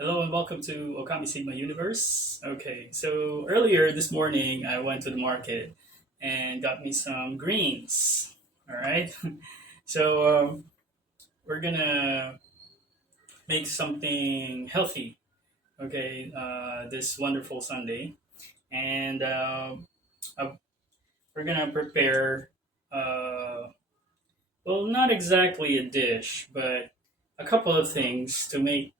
Hello and welcome to ՕKAMI Sigma Universe. Okay, so earlier this morning I went to the market and got me some greens. All right, so we're gonna make something healthy. Okay, this wonderful Sunday, and uh, we're gonna prepare. Well, not exactly a dish, but a couple of things to make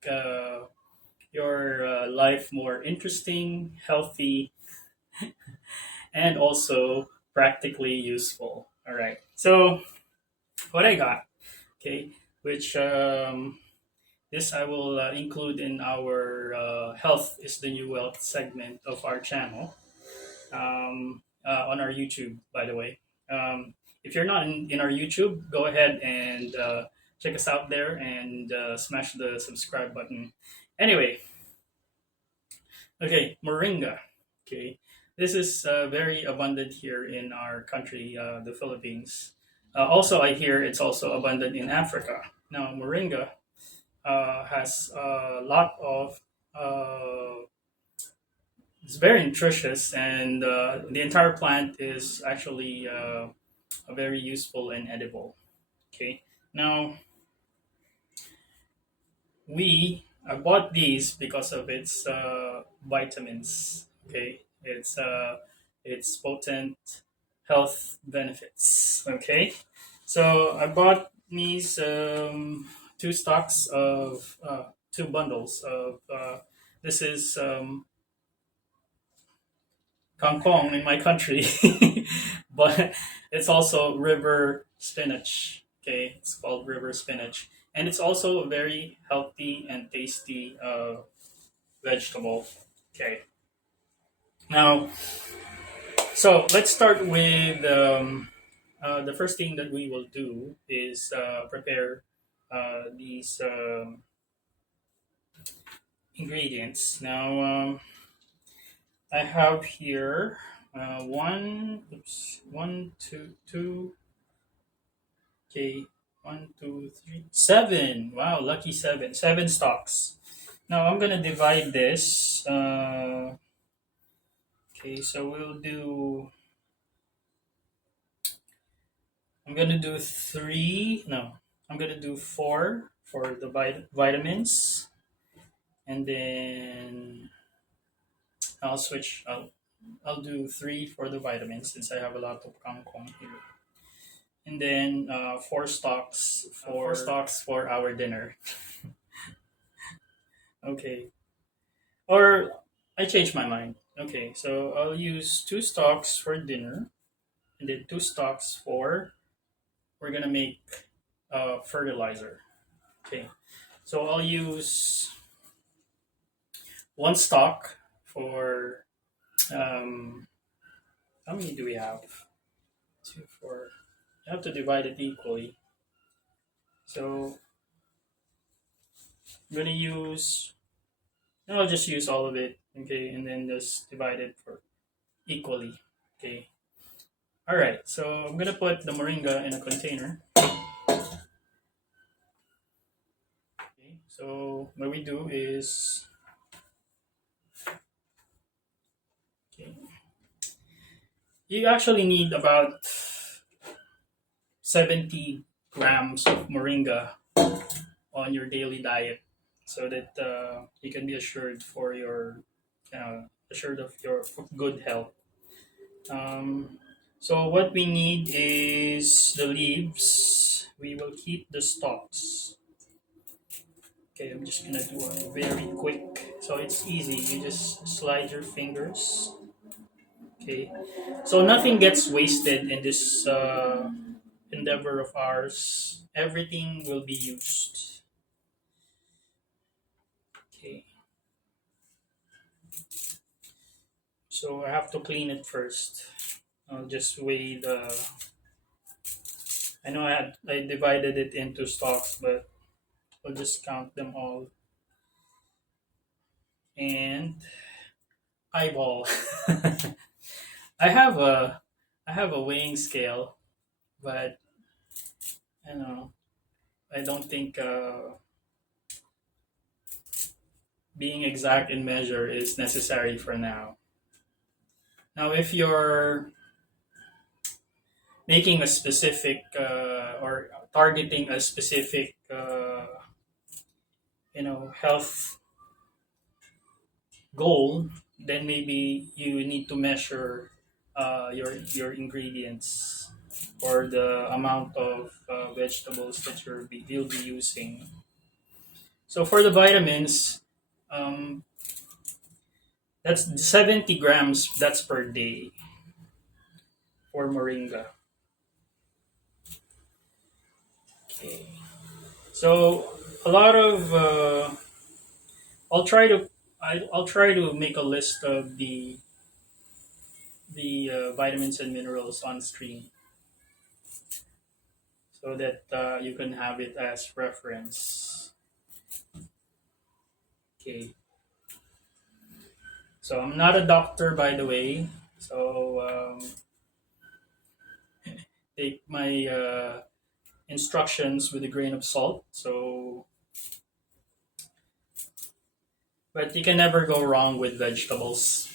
your life more interesting, healthy, and also practically useful. All right. So what I got, okay, which this I will include in our health is the new wealth segment of our channel on our YouTube, by the way. If you're not in our YouTube, go ahead and check us out there and smash the subscribe button. Anyway, okay, Moringa. Okay, this is very abundant here in our country, the Philippines. Also, I hear it's also abundant in Africa. Now, Moringa has a lot of. It's very nutritious, and the entire plant is actually very useful and edible. Okay, now I bought these because of its vitamins. Okay, its potent health benefits. Okay, so I bought these two stocks of two bundles of this is kangkong in my country, but it's also river spinach. Okay, it's called river spinach, and it's also a very healthy and tasty vegetable. Okay, now so let's start with the first thing that we will do is prepare these ingredients. Now I have here two. Okay, one, two, three, seven. Wow, lucky seven. Seven stocks. Now I'm gonna divide this. Okay, so we'll do. I'm gonna do three. No, I'm gonna do four for the vitamins, and then I'll switch. I'll do three for the vitamins since I have a lot of kangkong here, and then four stocks for our dinner. Okay, or I changed my mind. Okay, so I'll use two stocks for dinner, and then two stocks for we're gonna make fertilizer. Okay, so I'll use one stock for um, how many do we have? Two, four. You have to divide it equally. So I'm gonna use. No, I'll just use all of it. Okay, and then just divide it for equally. Okay. All right. So I'm gonna put the moringa in a container. Okay. So what we do is okay, you actually need about 70 grams of moringa on your daily diet so that you can be assured for your assured of your good health. um, so what we need is the leaves. We will keep the stalks. Okay, I'm just gonna do a very quick so it's easy. You just slide your fingers. Okay, so nothing gets wasted in this endeavor of ours. Everything will be used. Okay, so I have to clean it first. I'll just weigh the. I know I divided it into stocks, but I'll just count them all and eyeball. I have a I have a weighing scale, but you know I don't think being exact in measure is necessary for now. Now, if you're making a specific or targeting a specific health goal, then maybe you need to measure your ingredients or the amount of vegetables that you'll be using. So for the vitamins, um, that's 70 grams. That's per day for Moringa. Okay. So a lot of I'll try to I'll try to make a list of the vitamins and minerals on screen so that you can have it as reference. Okay. So I'm not a doctor, by the way. So take my instructions with a grain of salt. So, but you can never go wrong with vegetables.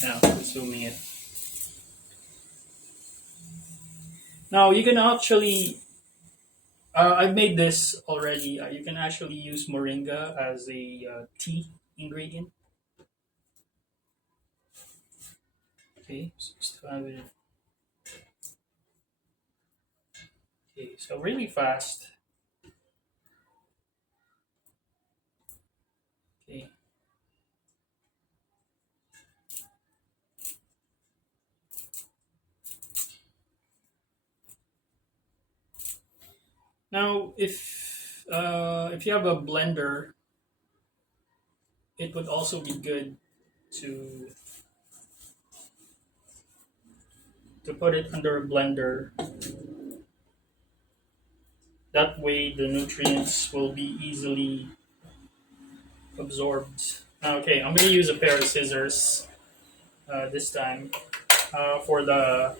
Consuming it. Now you can actually. I've made this already. You can actually use moringa as a tea ingredient. Okay, so just have it. Okay, so really fast. Okay. Now, if you have a blender, it would also be good to put it under a blender. That way, the nutrients will be easily absorbed. Okay, I'm gonna use a pair of scissors this time for the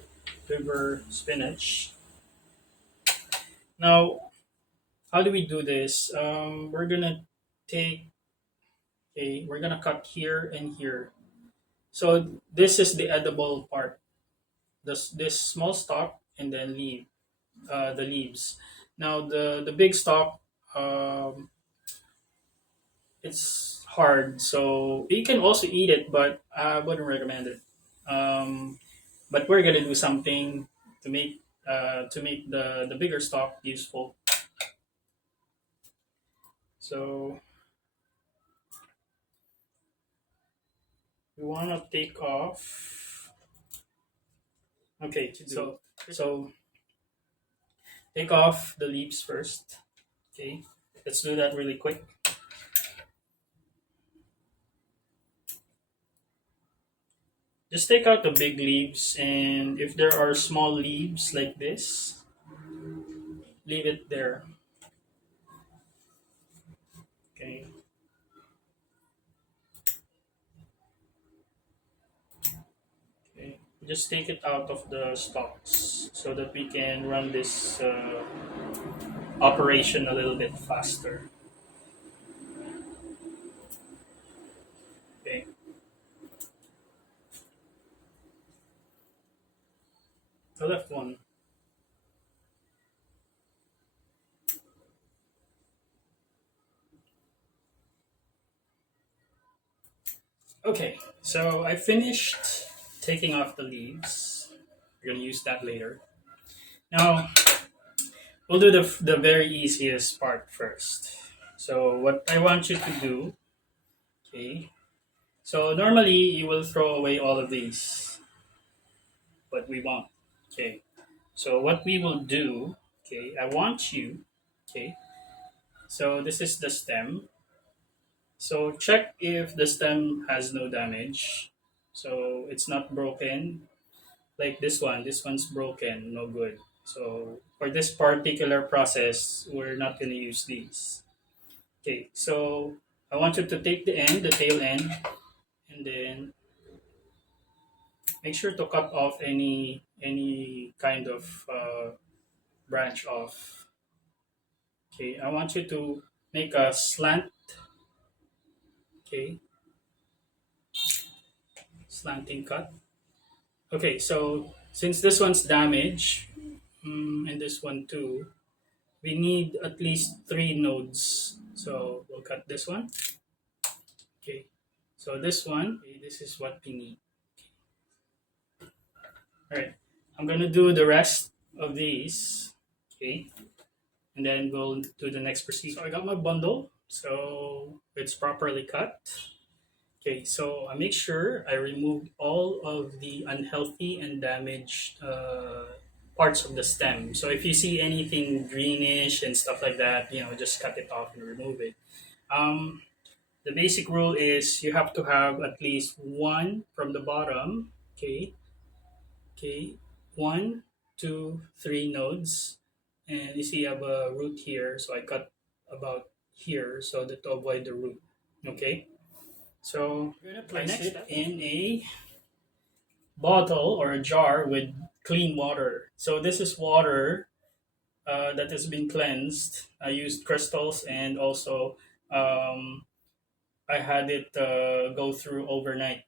liver spinach. Now, how do we do this? Take we're gonna cut here and here. So this is the edible part. This small stalk and then the leaves. Now the big stalk, um, it's hard, so you can also eat it, but I wouldn't recommend it. But we're gonna do something to make the bigger stalk useful. So we want to take off. Okay, so take off the leaves first. Okay, let's do that really quick. Just take out the big leaves, and if there are small leaves like this, leave it there. Okay. Okay. Just take it out of the stalks so that we can run this operation a little bit faster. Okay. The left one. Okay. So I finished taking off the leaves. We're gonna use that later. Now we'll do the very easiest part first. So what I want you to do, okay. So normally you will throw away all of these, but we won't. Okay. So what we will do, okay, I want you, okay. So this is the stem. So check if the stem has no damage. So it's not broken. Like this one, this one's broken, no good. So for this particular process, we're not going to use these. Okay, so I want you to take the tail end, and then make sure to cut off any kind of branch off. Okay, I want you to make a slant. Okay, slanting cut. Okay, so since this one's damaged, and this one too, we need at least three nodes. So we'll cut this one. Okay, so this one, okay, this is what we need. All right, I'm gonna do the rest of these. Okay, and then we'll do the next procedure. So I got my bundle, so it's properly cut. Okay, so I make sure I remove all of the unhealthy and damaged parts of the stem. So if you see anything greenish and stuff like that, just cut it off and remove it. Um, the basic rule is you have to have at least one from the bottom. Okay, okay, one, two, three nodes, and you see I have a root here, so I cut about here so that to avoid the root. Okay. So we're gonna place it in a bottle or a jar with clean water. So this is water that has been cleansed. I used crystals and also um, I had it go through overnight.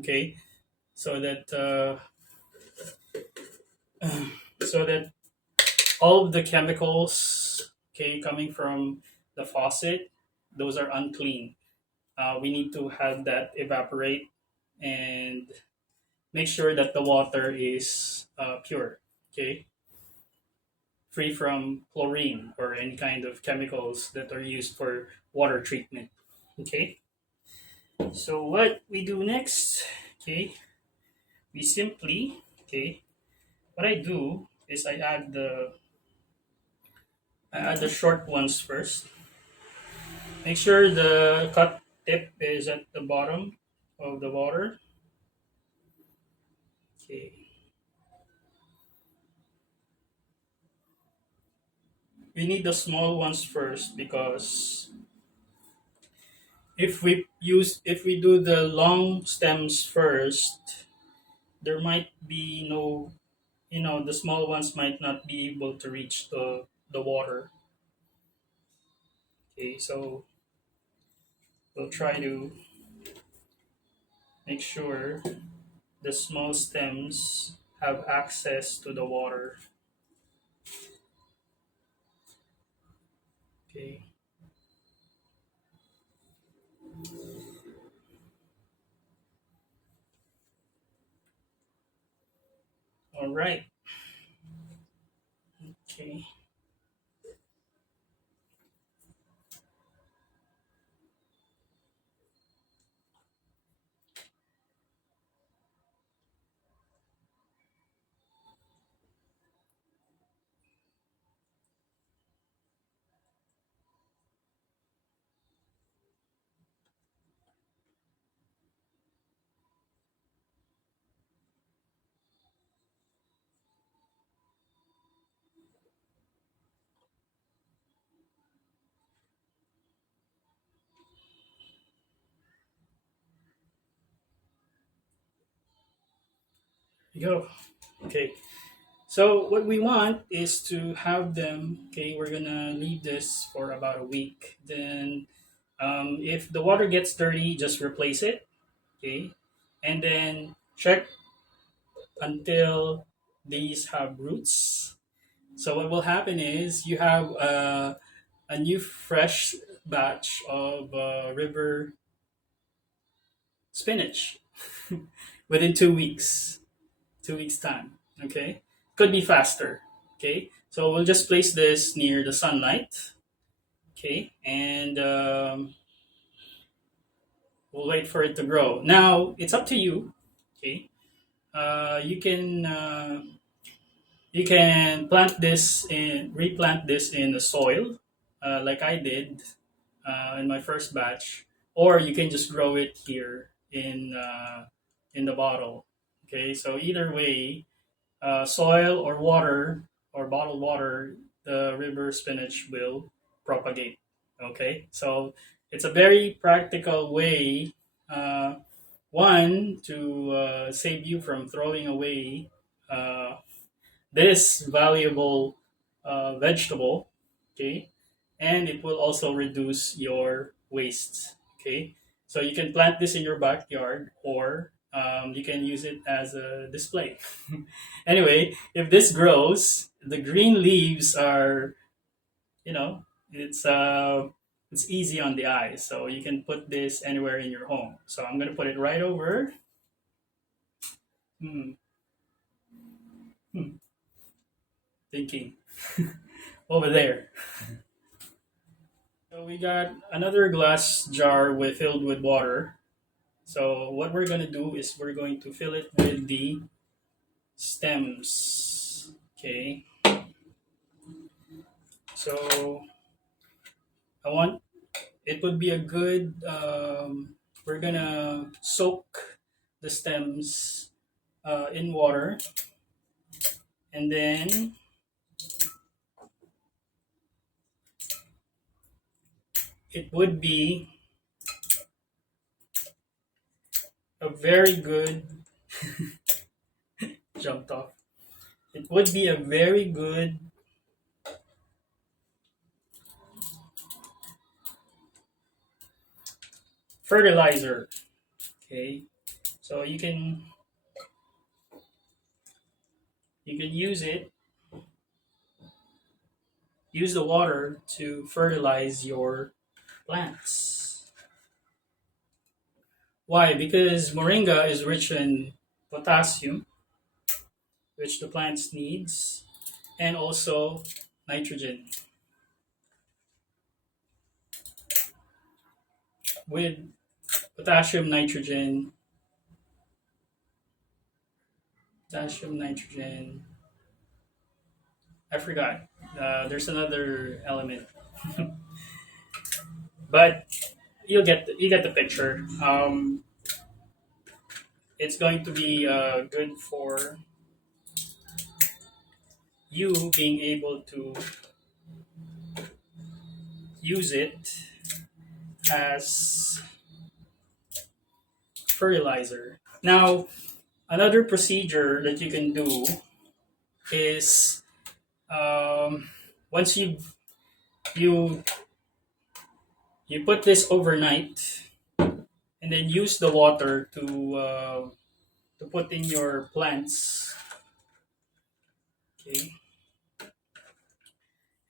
Okay, so that so that all of the chemicals, okay, coming from the faucet, those are unclean. We need to have that evaporate and make sure that the water is pure, okay, free from chlorine or any kind of chemicals that are used for water treatment. Okay, so what we do next, okay, we simply, okay, what I do is I add the short ones first. Make sure the cut tip is at the bottom of the water. Okay, we need the small ones first because if we do the long stems first, there might be no, the small ones might not be able to reach the water. Okay, so we'll try to make sure the small stems have access to the water. Okay, all right. Okay, here you go. Okay, so what we want is to have them. Okay, we're gonna leave this for about a week. Then, if the water gets dirty, just replace it. Okay, and then check until these have roots. So what will happen is you have a new fresh batch of river spinach within 2 weeks. 2 weeks time. Okay, could be faster. Okay, so we'll just place this near the sunlight. Okay, and we'll wait for it to grow. Now it's up to you. Okay, you can replant this in the soil, like I did in my first batch, or you can just grow it here in the bottle. Okay, so either way, soil or water or bottled water, the river spinach will propagate. Okay, so it's a very practical way. One to save you from throwing away uh, this valuable vegetable, okay, and it will also reduce your waste, okay. So you can plant this in your backyard, or you can use it as a display. Anyway, if this grows, the green leaves are, you know, it's easy on the eye. So you can put this anywhere in your home. So I'm gonna put it right over. Hmm, hmm, thinking over there. So we got another glass jar filled with water. So what we're gonna do is we're going to fill it with the stems. Okay. So I want it would be a good. We're gonna soak the stems in water, and then it would be a very good jumped off. It would be a very good fertilizer. Okay, so you can use the water to fertilize your plants. Why? Because moringa is rich in potassium, which the plants needs, and also nitrogen. With potassium, nitrogen. I forgot. There's another element, but you get the picture. It's going to be good for you being able to use it as fertilizer. Now, another procedure that you can do is once you you put this overnight and then use the water to put in your plants. Okay,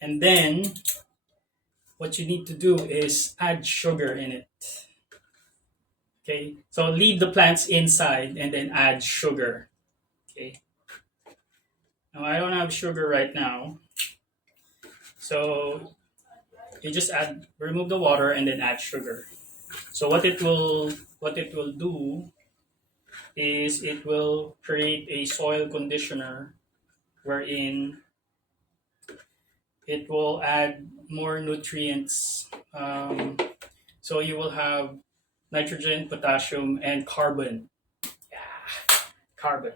and then what you need to do is add sugar in it. Okay, so leave the plants inside and then add sugar. Okay, now I don't have sugar right now, so you just remove the water and then add sugar. So what it will do is it will create a soil conditioner wherein it will add more nutrients. So you will have nitrogen, potassium, and carbon. Carbon.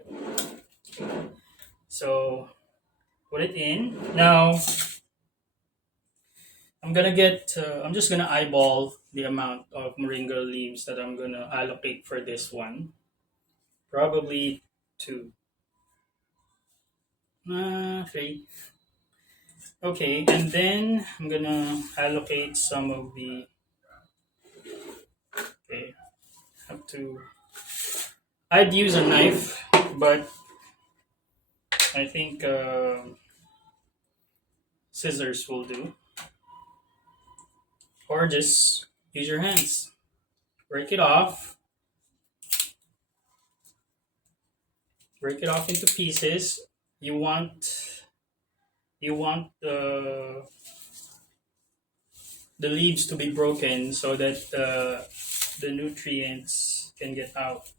So put it in. Now I'm just gonna eyeball the amount of moringa leaves that I'm gonna allocate for this one. Probably two. Three. Okay, and then I'm gonna allocate some of the. Okay, have to. I'd use a knife, but I think scissors will do, or just use your hands. Break it off. Break it off into pieces. You want the leaves to be broken so that the nutrients can get out.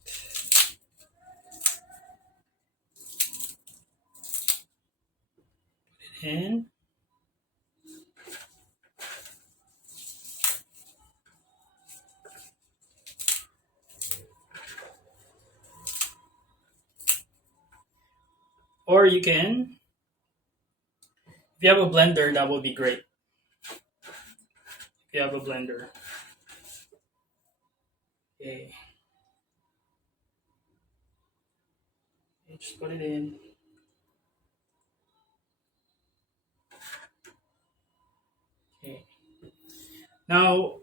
And or you can, if you have a blender, that would be great. If you have a blender, okay, just put it in. Okay. Now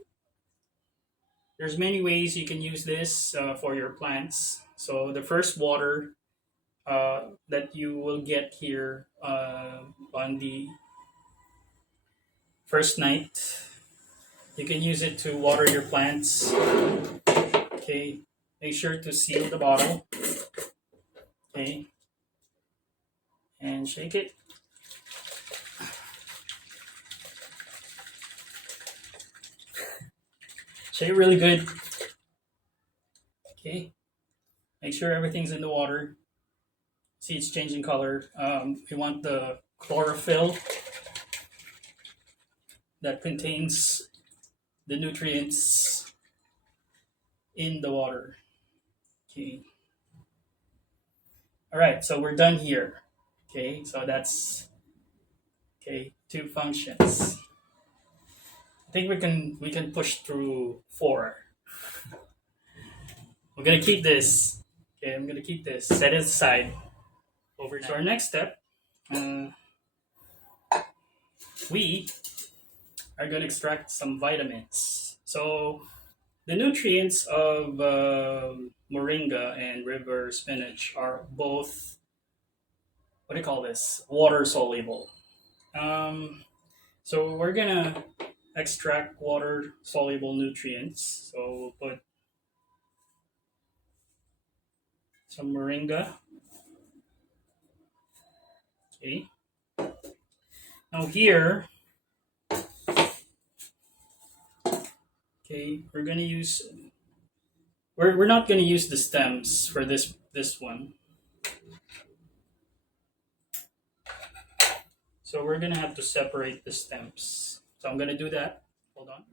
there's many ways you can use this for your plants. So the first water that you will get here on the first night, you can use it to water your plants. Okay, make sure to seal the bottle. Okay, and shake it. Shake it really good. Okay, make sure everything's in the water. See, it's changing color. We want the chlorophyll that contains the nutrients in the water. Okay. All right, so we're done here. Okay, so that's okay. 2 functions. I think we can push through 4. I'm gonna keep this. Okay, I'm gonna keep this. Set it aside overnight. So our next step, uh, we are gonna extract some vitamins. So the nutrients of moringa and river spinach are both, what do you call this? Water soluble. Um, so we're gonna extract water soluble nutrients. So we'll put some moringa. Okay. Now here, okay, we're not gonna use the stems for this one. So we're gonna have to separate the stems. So I'm gonna do that. Hold on.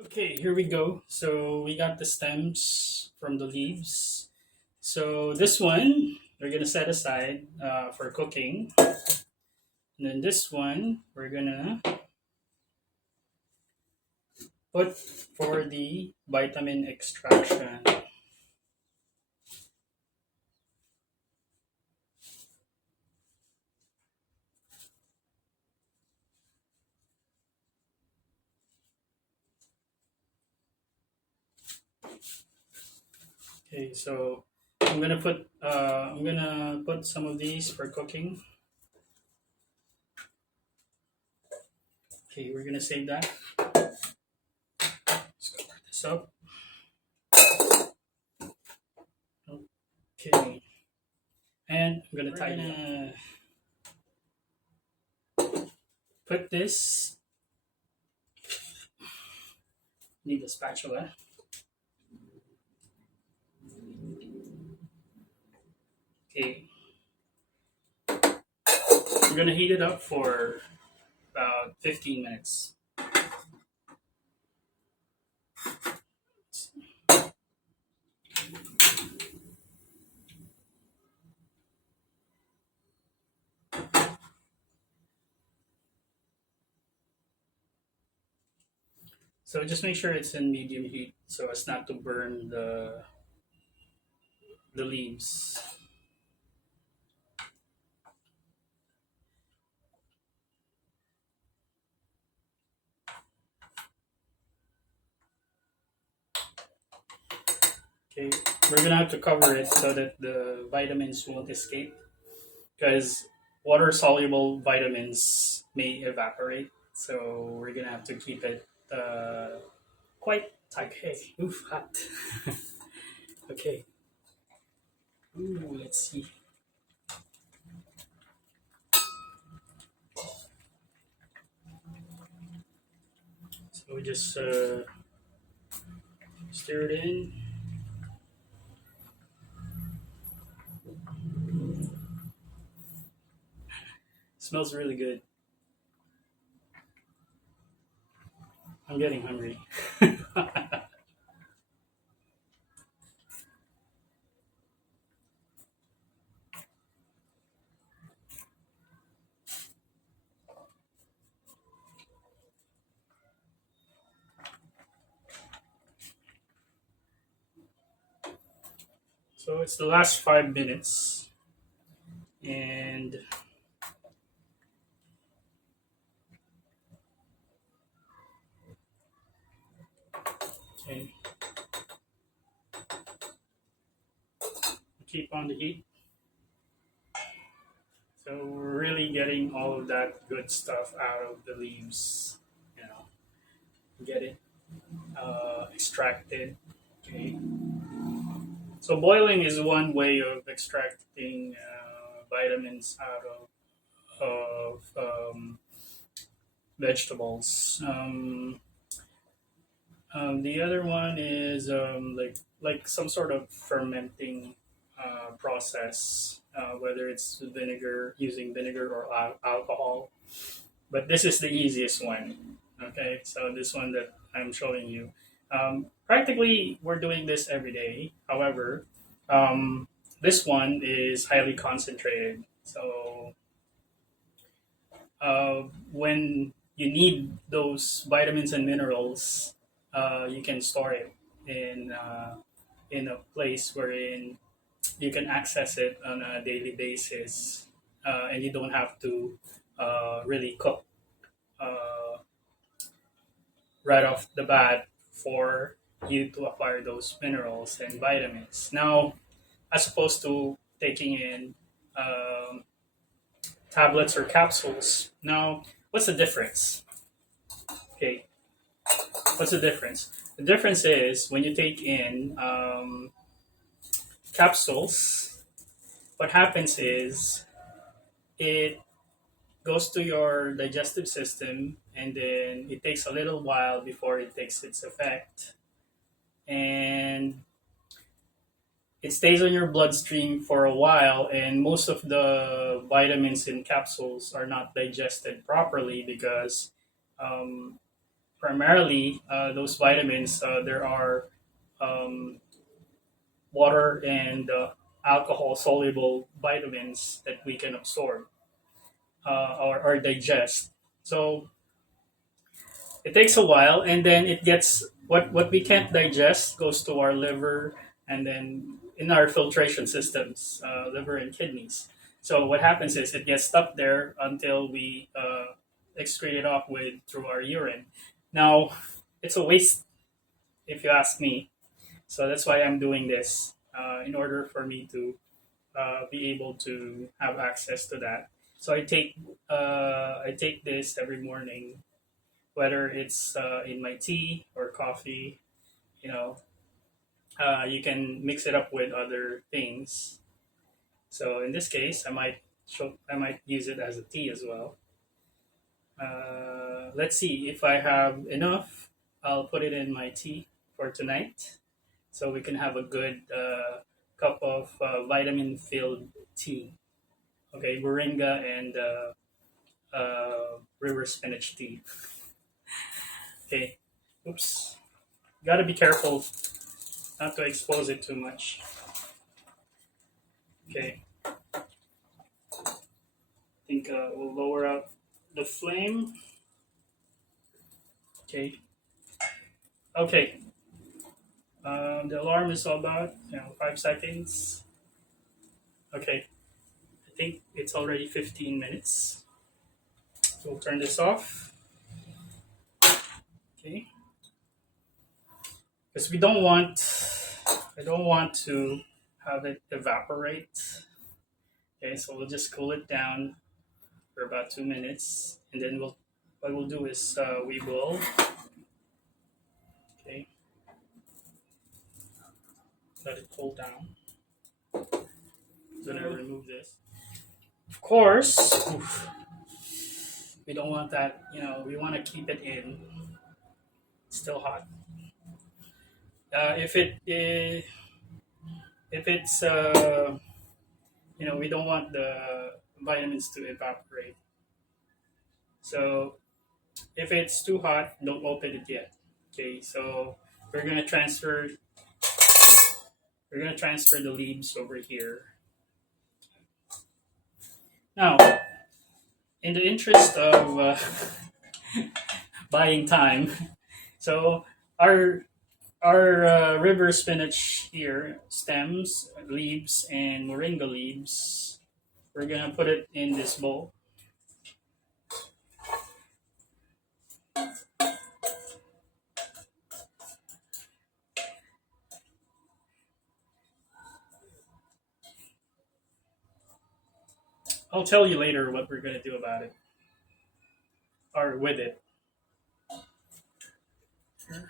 Okay, here we go. So we got the stems from the leaves. So this one we're gonna set aside for cooking. And then this one we're gonna put for the vitamin extraction. Okay, so I'm gonna put some of these for cooking. Okay, we're gonna save that. Let's cover this up. Okay, and I'm gonna put this. Need a spatula. Okay, we're gonna heat it up for about 15 minutes. So just make sure it's in medium heat so as not to burn the leaves. Okay, we're gonna have to cover it so that the vitamins won't escape because water soluble vitamins may evaporate. So we're gonna have to keep it quite tight. Hey, oof, hot. Okay. Ooh, let's see. So we just stir it in. Smells really good. I'm getting hungry. So it's the last 5 minutes, and okay, keep on the heat. So we're really getting all of that good stuff out of the leaves. You know, get it extracted. Okay. So boiling is one way of extracting vitamins out of vegetables. The other one is like some sort of fermenting process, whether it's vinegar, using vinegar or alcohol. But this is the easiest one. Okay, so this one that I'm showing you, practically we're doing this every day. However, um, this one is highly concentrated. So when you need those vitamins and minerals, you can store it in a place wherein you can access it on a daily basis, and you don't have to really cook uh, right off the bat for you to acquire those minerals and vitamins. Now, as opposed to taking in um, tablets or capsules. Now, what's the difference? Okay, what's the difference? The difference is when you take in capsules, what happens is it goes to your digestive system, and then it takes a little while before it takes its effect. And it stays on your bloodstream for a while, and most of the vitamins in capsules are not digested properly because um, primarily those vitamins, there are um, water and alcohol soluble vitamins that we can absorb or digest. So it takes a while, and then it gets what we can't digest goes to our liver, and then in our filtration systems, liver and kidneys. So what happens is it gets stuck there until we excrete it off with through our urine. Now, it's a waste if you ask me. So that's why I'm doing this in order for me to be able to have access to that. So I take this every morning, whether it's in my tea or coffee. You know, you can mix it up with other things. So in this case, I might use it as a tea as well. Let's see if I have enough. I'll put it in my tea for tonight, so we can have a good cup of vitamin filled tea. Okay, Moringa and river spinach tea. Okay, oops. Gotta be careful not to expose it too much. Okay, I think we'll lower out the flame. Okay, okay. The alarm is about 5 seconds. Okay, I think it's already 15 minutes. So we'll turn this off. Okay, because I don't want to have it evaporate. Okay, so we'll just cool it down for about 2 minutes, and then what we'll do is we will okay let it cool down. So now remove this. Of course, oof, we don't want that. We want to keep it in. still hot. If it if it's we don't want the vitamins to evaporate. So if it's too hot, don't open it yet. Okay, so we're gonna transfer we're gonna transfer the leaves over here. Now, in the interest of buying time, so our river spinach here, stems, leaves, and moringa leaves. We're gonna put it in this bowl. I'll tell you later what we're gonna do about it or with it. And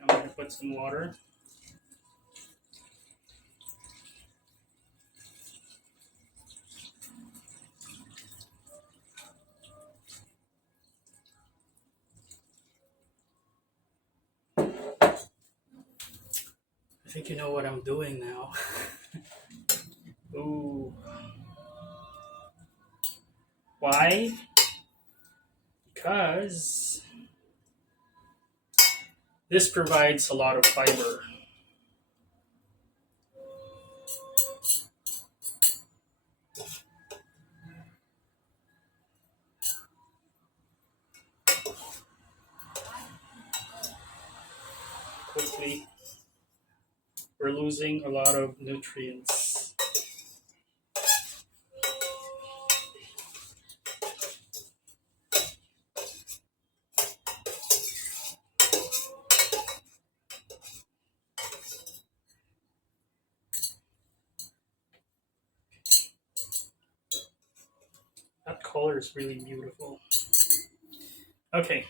I'm gonna put some water. I think you know what I'm doing now. Ooh. Why? Because this provides a lot of fiber. Quickly, we're losing a lot of nutrients. That color is really beautiful. Okay,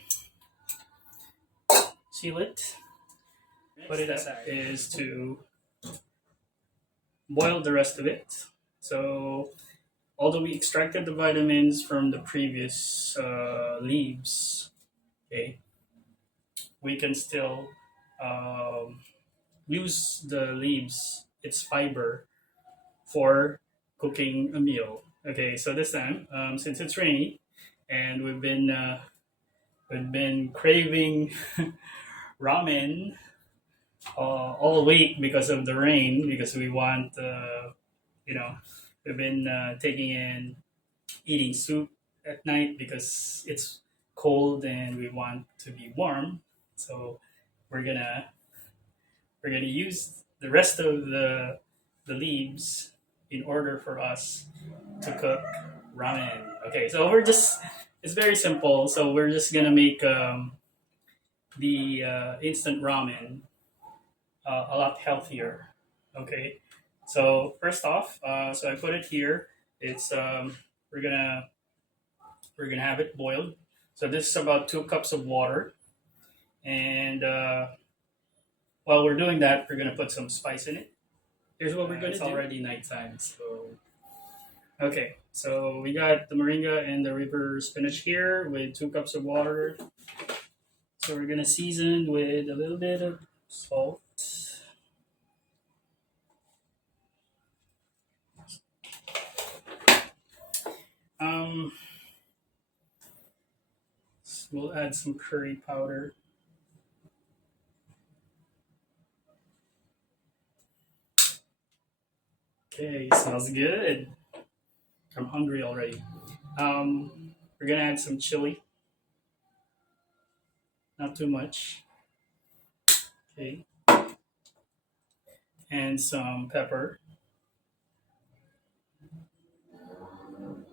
seal it. What it is to boil the rest of it. So, although we extracted the vitamins from the previous leaves, okay, we can still um, use the leaves, its fiber, for cooking a meal. Okay, so this time, since it's rainy, and we've been craving ramen all week because of the rain, because we want you know we've been taking in eating soup at night because it's cold and we want to be warm. So we're gonna we're gonna use the rest of the leaves in order for us to cook ramen. Okay, so it's very simple. So we're just gonna make the instant ramen a lot healthier. Okay, so first off, so I put it here. It's we're gonna we're gonna have it boiled. So this is about 2 cups of water, and while we're doing that, we're gonna put some spice in it. Here's what we're gonna do. It's already nighttime, so okay. So we got the moringa and the river spinach here with 2 cups of water. So we're gonna season with a little bit of salt. Um, we'll add some curry powder. Okay, smells good. I'm hungry already. We're gonna add some chili, not too much. Okay, and some pepper.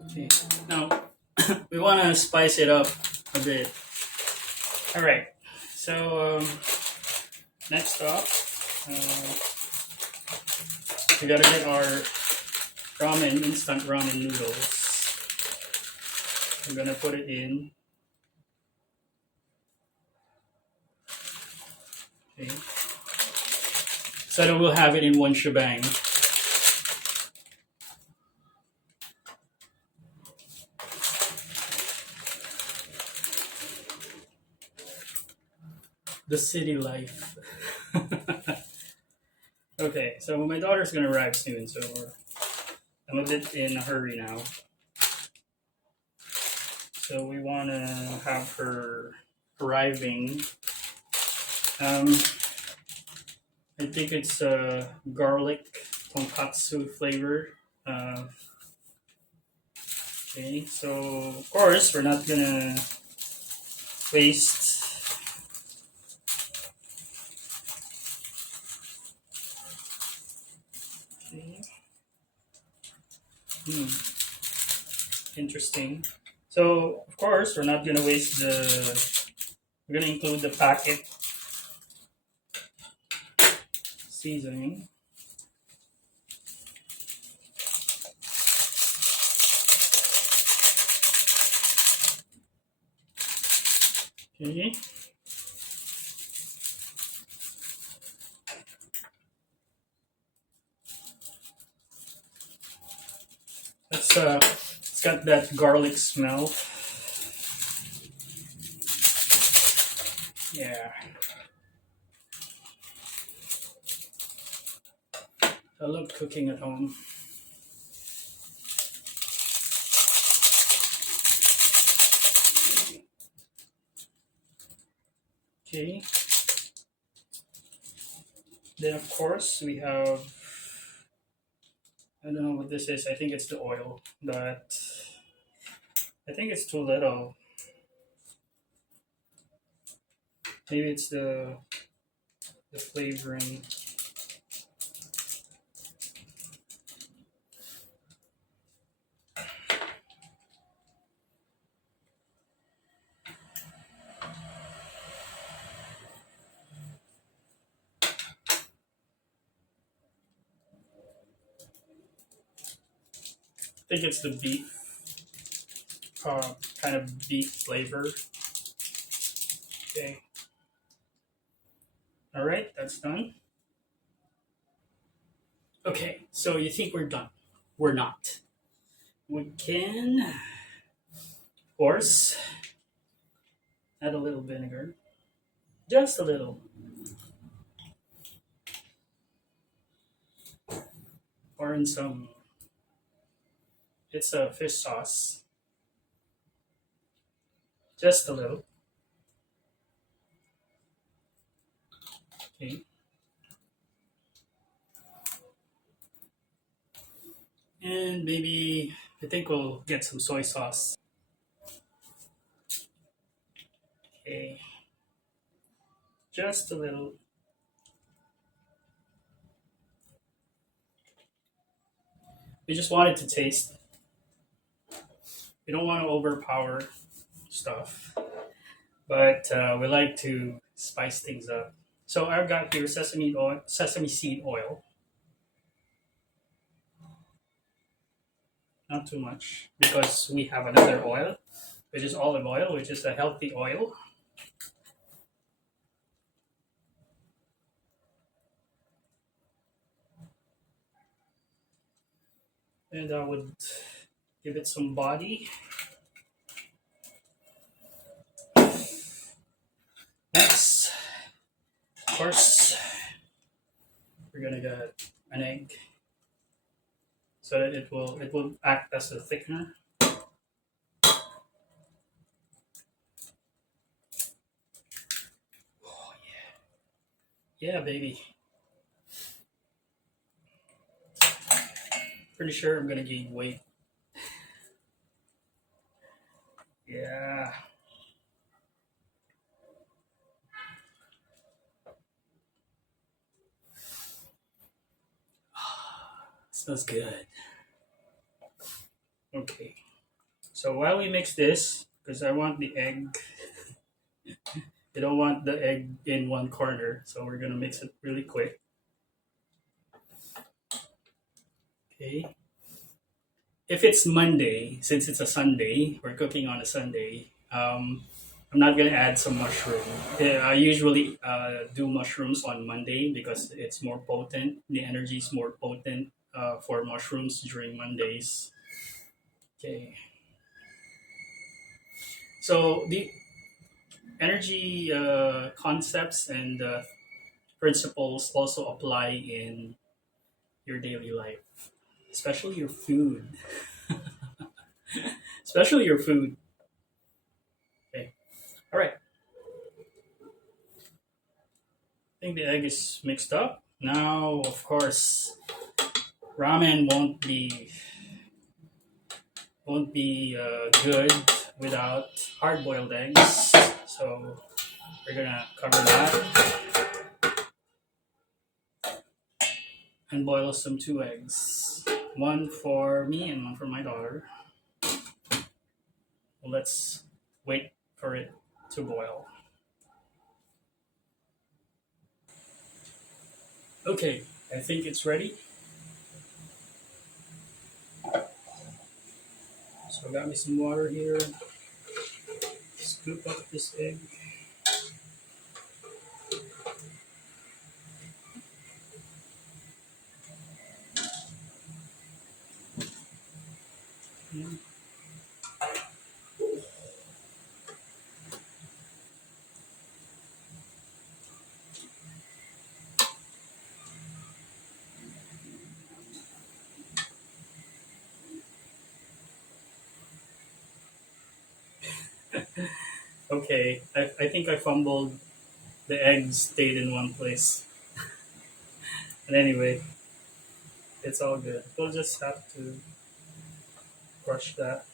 Okay, now we want to spice it up a bit. All right, so next up, uh, we gotta get our instant ramen noodles. I'm gonna put it in. Okay. So that we'll have it in one shebang. the city life. Okay, so my daughter's gonna arrive soon, so I'm a bit in a hurry now. So we wanna have her arriving. Um, I think it's garlic tonkatsu flavor. Uh, okay, so of course we're not gonna waste. Okay. Hmm, interesting. So of course we're not gonna waste the. We're gonna include the packet seasoning. Okay. It's got that garlic smell. Yeah. I love cooking at home. Okay. Then of course we have, I don't know what this is. I think it's the oil, but I think it's too little. Maybe it's the flavoring. I think it's the beef, kind of beef flavor. Okay. All right, that's done. Okay, so you think we're done? We're not. We can, of course, add a little vinegar, just a little, or in some. It's a fish sauce, just a little. Okay, and maybe I think we'll get some soy sauce. Okay, just a little. We just want it to taste. We don't want to overpower stuff, but we like to spice things up. So I've got here sesame oil, sesame seed oil. Not too much because we have another oil, which is olive oil, which is a healthy oil. And I would give it some body. Next, of course, we're gonna get an egg so that it will act as a thickener. Oh yeah, yeah, baby. Pretty sure I'm gonna gain weight. Yeah, smells good. Okay, so while we mix this, because I want the egg, I don't want the egg in one corner, so we're gonna mix it really quick. Okay. If it's Monday, since it's a Sunday, we're cooking on a Sunday. I'm not gonna add some mushroom. Yeah, I usually do mushrooms on Monday because it's more potent. The energy is more potent for mushrooms during Mondays. Okay. So energy concepts and principles also apply in your daily life, especially your food. Especially your food. Okay. All right. I think the egg is mixed up. Now, of course, ramen won't be good without hard-boiled eggs. So we're gonna cover that and boil some two eggs. One for me and one for my daughter. Let's wait for it to boil. Okay, I think it's ready. So I got me some water here. Scoop up this egg. Okay, I think I fumbled. The eggs stayed in one place. But anyway, it's all good. We'll just have to crush that.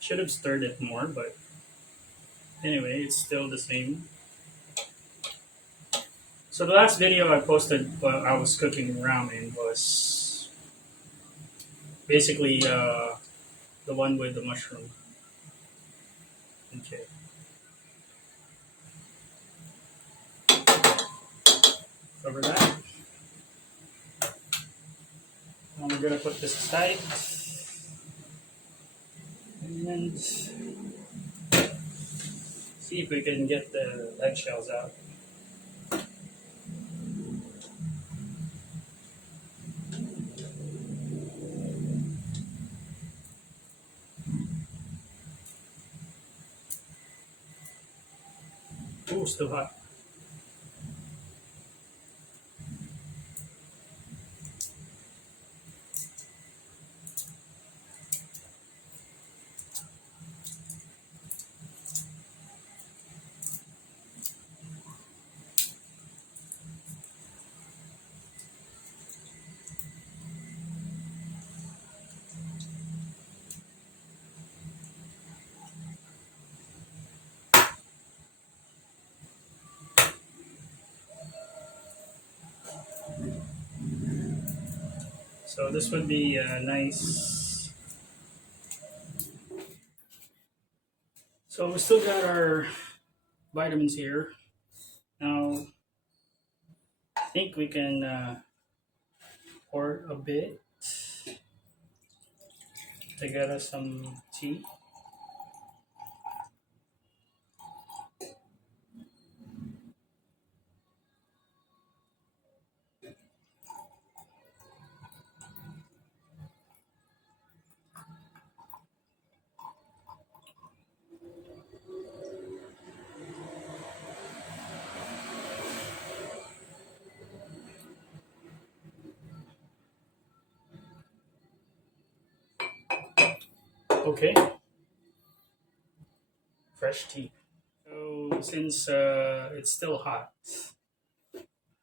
Should have stirred it more, but anyway, it's still the same. So the last video I posted while I was cooking ramen was basically the one with the mushroom. Okay. Cover that. And we're gonna put this aside. And see if we can get the eggshells out. Ooh, still hot. So this would be nice. So we still got our vitamins here. Now I think we can pour a bit to get us some tea. Okay, fresh tea. So since it's still hot,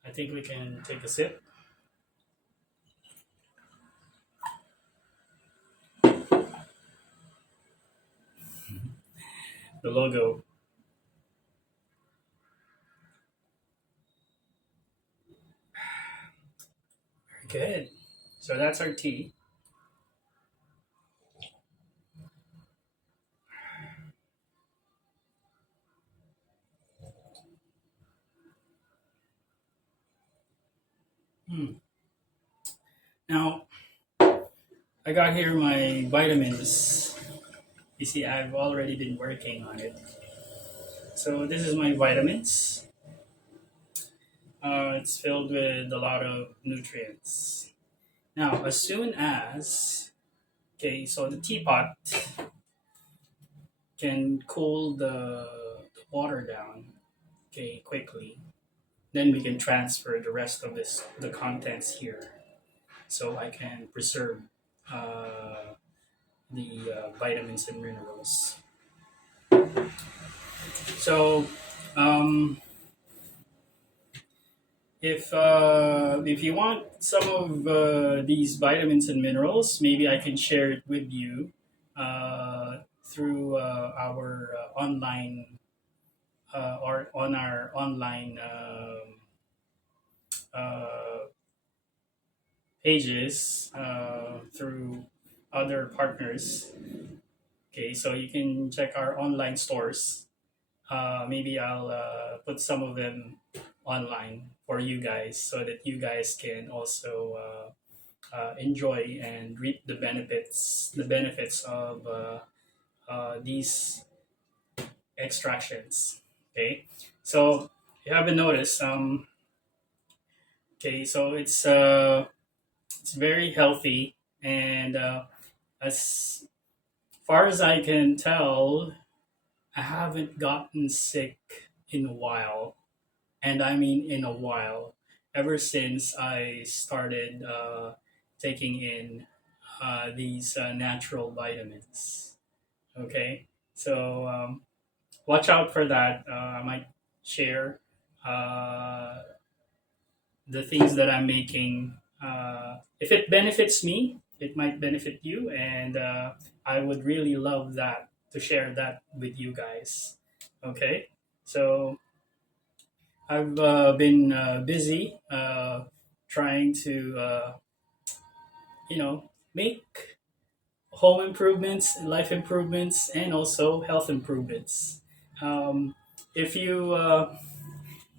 I think we can take a sip. The logo. Very good. So that's our tea. Hmm. Now I got here my vitamins. You see, I've already been working on it. So this is my vitamins. It's filled with a lot of nutrients. Now, as soon as, okay, so the teapot can cool the water down, okay, quickly. Then we can transfer the rest of the contents here, so I can preserve uh, the vitamins and minerals. So, um, if you want some of these vitamins and minerals, maybe I can share it with you through our online or on our online uh, pages through other partners. Okay, so you can check our online stores. Maybe I'll put some of them online for you guys so that you guys can also enjoy and reap the benefits of these extractions. Okay, so you haven't noticed. Okay, so it's very healthy, and as far as I can tell, I haven't gotten sick in a while, and I mean in a while, ever since I started taking in these natural vitamins. Okay, so watch out for that. I might share uh, the things that I'm making. If it benefits me, it might benefit you, and I would really love that to share that with you guys. Okay, so I've been busy trying to, make home improvements, life improvements, and also health improvements. Um, if you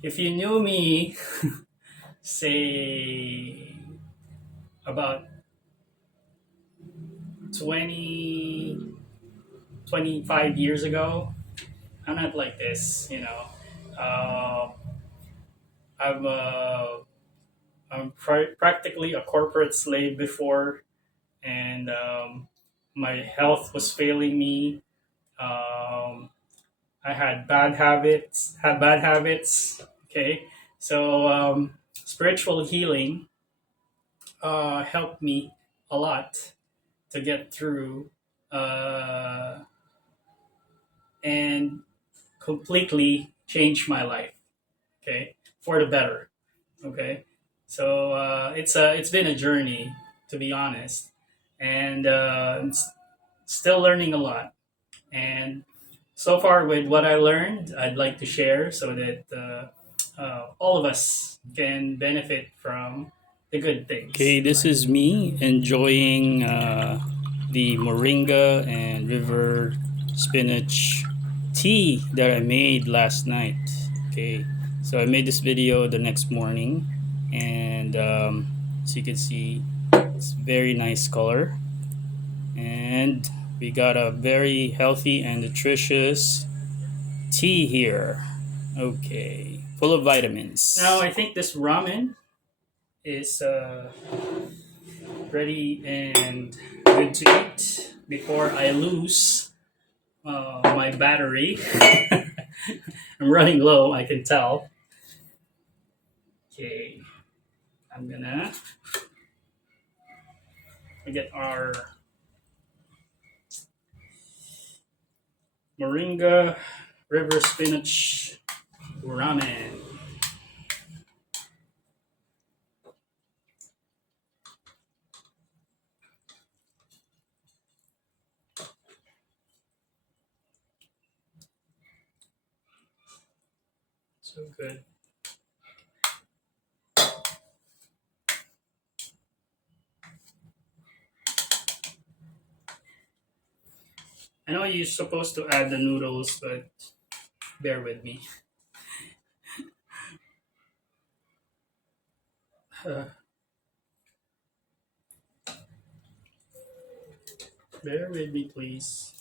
if you knew me, say about 20, 25 years ago, I'm not like this. Uh, I'm practically a corporate slave before, and my health was failing me. Um, I had bad habits. Had bad habits. Okay, so spiritual healing helped me a lot to get through uh, and completely change my life. Okay, for the better. Okay, so it's been a journey, to be honest, and still learning a lot. And so far, with what I learned, I'd like to share so that all of us can benefit from the good things. Okay, this is me enjoying the moringa and river spinach tea that I made last night. Okay, so I made this video the next morning, and as you can see, it's very nice color, and we got a very healthy and nutritious tea here. Okay, full of vitamins. Now I think this ramen is ready and good to eat before I lose my battery. I'm running low, I can tell. Okay, I'm gonna get our moringa river spinach ramen. So good. I know you're supposed to add the noodles, but bear with me. Bear with me, please.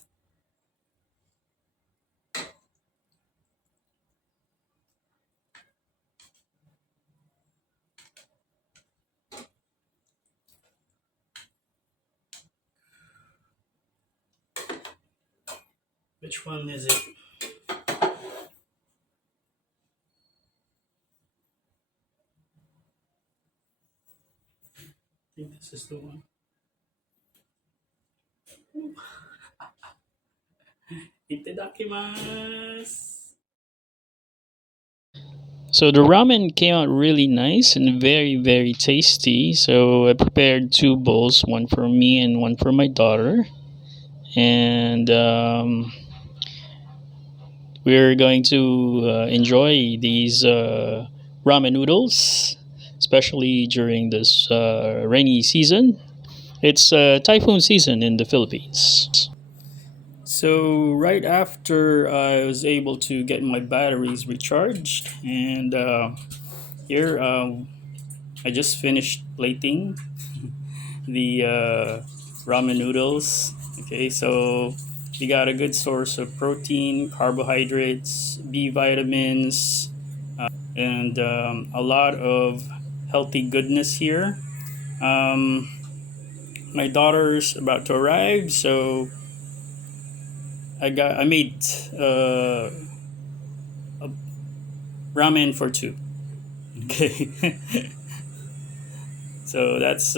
Which one is it? I think this is the one. Itadakimasu. So the ramen came out really nice and very, very tasty. So I prepared two bowls, one for me and one for my daughter. And we're going to enjoy these ramen noodles, especially during this rainy season. It's typhoon season in the Philippines. So right after I was able to get my batteries recharged, and here I just finished plating the ramen noodles. Okay, so we got a good source of protein, carbohydrates, B vitamins, and a lot of healthy goodness here. Um, my daughter's about to arrive, so I made uh, ramen for two. Okay, so that's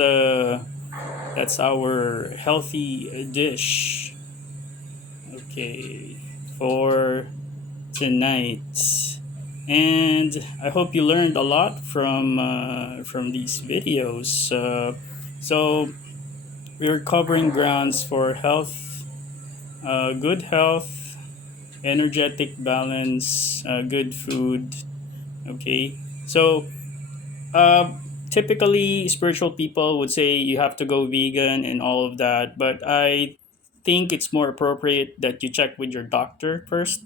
our healthy dish. Okay, for tonight, and I hope you learned a lot from these videos. So we're covering grounds for health, good health, energetic balance, good food. Okay, so uh, typically spiritual people would say you have to go vegan and all of that, but I think it's more appropriate that you check with your doctor first.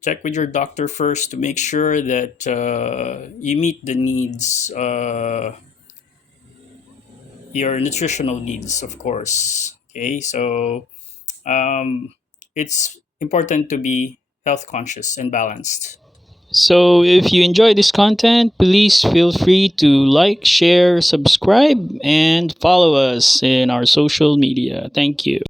Check with your doctor first to make sure that you meet the needs, your nutritional needs, of course. Okay, so it's important to be health conscious and balanced. So if you enjoy this content, please feel free to like, share, subscribe, and follow us in our social media. Thank you.